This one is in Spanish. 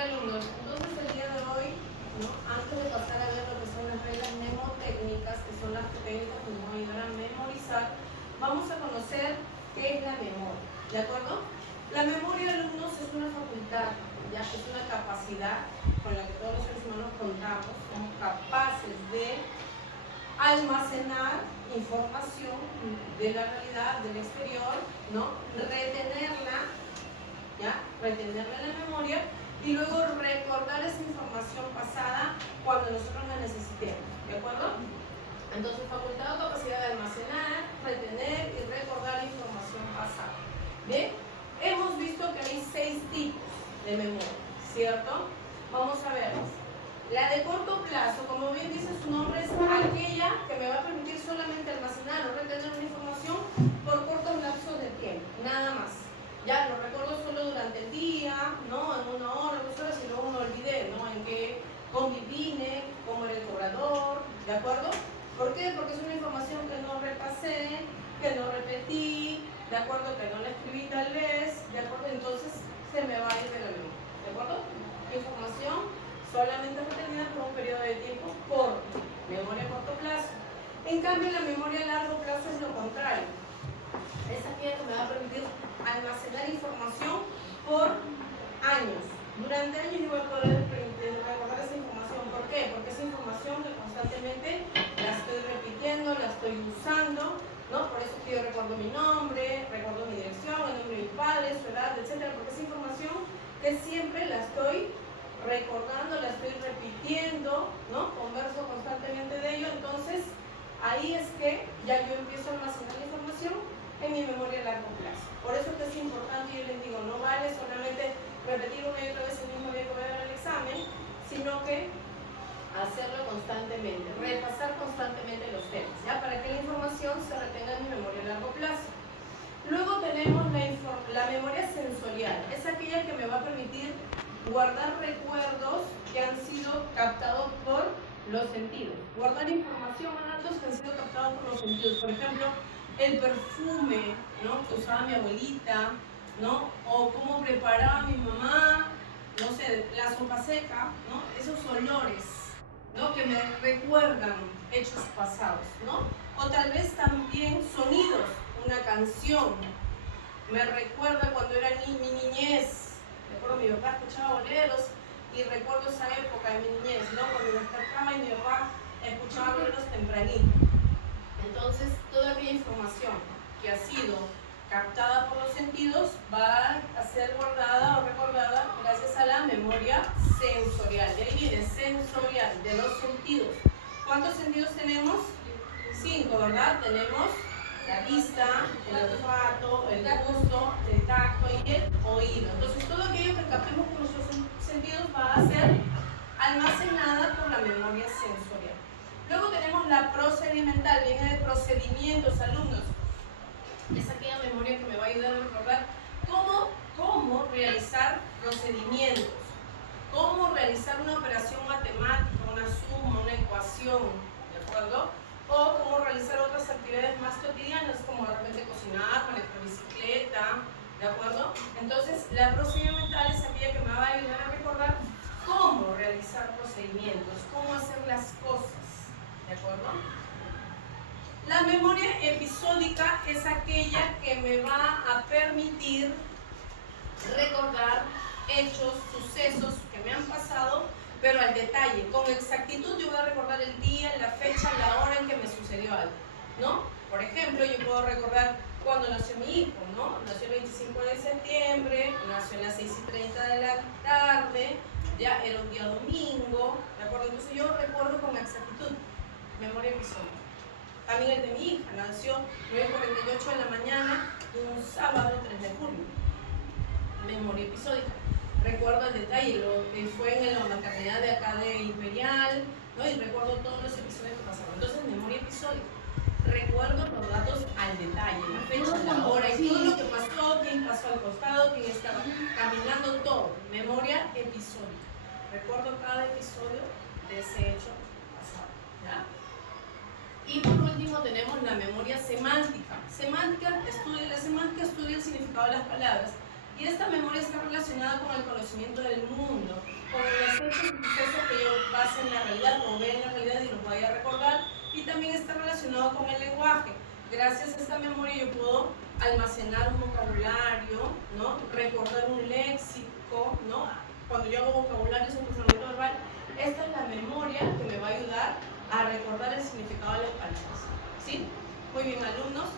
alumnos, entonces el día de hoy, ¿no? Antes de pasar a ver lo que son las reglas mnemotécnicas, que son las técnicas que nos van a ayudar a memorizar, vamos a conocer qué es la memoria, ¿de acuerdo? La memoria, alumnos, es una facultad, ya es una capacidad con la que todos los seres humanos contamos, somos capaces de almacenar información de la realidad, del exterior, ¿no? Retenerla, ¿ya? Retenerla en la memoria y luego recordar esa información pasada cuando nosotros la necesitemos, ¿de acuerdo? Entonces, facultad o capacidad de almacenar, retener y recordar la información pasada. Bien, hemos visto que hay 6 tipos de memoria, ¿cierto? Vamos a ver. La de corto plazo, como bien dice su nombre, es aquella que me va a permitir solamente almacenar o retener una información por cortos lapsos de tiempo, nada más. Ya lo recuerdo solo durante el día, ¿no? En 1 hora, 2 horas, y luego me olvidé, ¿no? En qué vine, cómo era el cobrador, ¿de acuerdo? ¿Por qué? Porque es una información que no repasé, que no repetí, ¿de acuerdo? Que no la escribí tal vez, ¿de acuerdo? Entonces se me va a ir de la memoria, ¿de acuerdo? Información solamente retenida por un periodo de tiempo corto, memoria a corto plazo. En cambio, la memoria a largo plazo es lo contrario. Es aquella que me va a permitir almacenar información por años. Durante años yo voy a poder recordar esa información. ¿Por qué? Porque es información que constantemente la estoy repitiendo, la estoy usando, ¿no? Por eso que yo recuerdo mi nombre, recuerdo mi dirección, el nombre de mis padres, su edad, etc. Porque es información que siempre la estoy recordando, la estoy repitiendo, ¿no? Converso constantemente de ello. Entonces, ahí es que ya yo empiezo a almacenar la información en mi memoria a largo plazo. Por eso que es importante, yo les digo, no vale solamente repetir una y otra vez el mismo día que voy a dar el examen, sino que hacerlo constantemente, repasar constantemente los temas, ¿ya? Para que la información se retenga en mi memoria a largo plazo. Luego tenemos la memoria sensorial, es aquella que me va a permitir guardar recuerdos que han sido captados por los sentidos. Guardar información a datos que han sido captados por los sentidos. Por ejemplo, el perfume, ¿no? Que usaba mi abuelita, ¿no? O cómo preparaba mi mamá, no sé, la sopa seca, ¿no? Esos olores, ¿no? Que me recuerdan hechos pasados, ¿no? O tal vez también sonidos, una canción, me recuerda cuando era mi niñez. Recuerdo mi papá escuchaba boleros y recuerdo esa época de mi niñez, ¿no? Cuando me despertaba y mi papá escuchaba boleros tempranito. Entonces, toda aquella información que ha sido captada por los sentidos va a ser guardada o recordada gracias a la memoria sensorial. De ahí viene sensorial, de los sentidos. ¿Cuántos sentidos tenemos? 5, ¿verdad? Tenemos la vista, el olfato, el gusto, el tacto y el oído. Entonces, todo aquello que captemos con nuestros sentidos va a ser almacenada por la memoria sensorial. Luego tenemos la procedimental, viene de procedimientos, alumnos. Es aquella memoria que me va a ayudar a recordar cómo realizar procedimientos, cómo realizar una operación matemática, una suma, una ecuación, ¿de acuerdo? O cómo realizar otras actividades más cotidianas, como de repente cocinar, manejar bicicleta, ¿de acuerdo? Entonces, la procedimental es aquella que me va a ayudar a recordar cómo realizar procedimientos, cómo hacer las cosas, ¿de acuerdo? La memoria episódica es aquella que me va a permitir recordar hechos, sucesos que me han pasado, pero al detalle, con exactitud. Yo voy a recordar el día, la fecha, la hora en que me sucedió algo, ¿no? Por ejemplo, yo puedo recordar cuando nació mi hijo, ¿no? Nació el 25 de septiembre, nació a las 6:30 de la tarde, ya era un día domingo, ¿de acuerdo? Entonces yo recuerdo con exactitud, memoria episódica. También el de mi hija, nació 9:48 de la mañana de un sábado 3 de julio, memoria episódica. Recuerdo el detalle, lo que fue en la maternidad de acá de Imperial, ¿no? Y recuerdo todos los episodios que pasaron. Entonces, memoria episódica. Recuerdo los datos al detalle, la fecha, la hora y todo lo que pasó, quién pasó al costado, quién estaba caminando, todo. Memoria episódica. Recuerdo cada episodio de ese hecho pasado, ¿ya? Y por último tenemos la memoria semántica. La semántica estudia el significado de las palabras. Y esta memoria está relacionada con el conocimiento conocimiento del mundo, con los hechos y sucesos que yo pase en la realidad o ve en la realidad y los vaya a recordar, y también está relacionado con el lenguaje. Gracias a esta memoria yo puedo almacenar un vocabulario, ¿no? Recordar un léxico, ¿no? Cuando yo hago vocabulario, es un procesamiento verbal. Esta es la memoria que me va a ayudar a recordar el significado de las palabras, ¿sí? Muy bien, alumnos.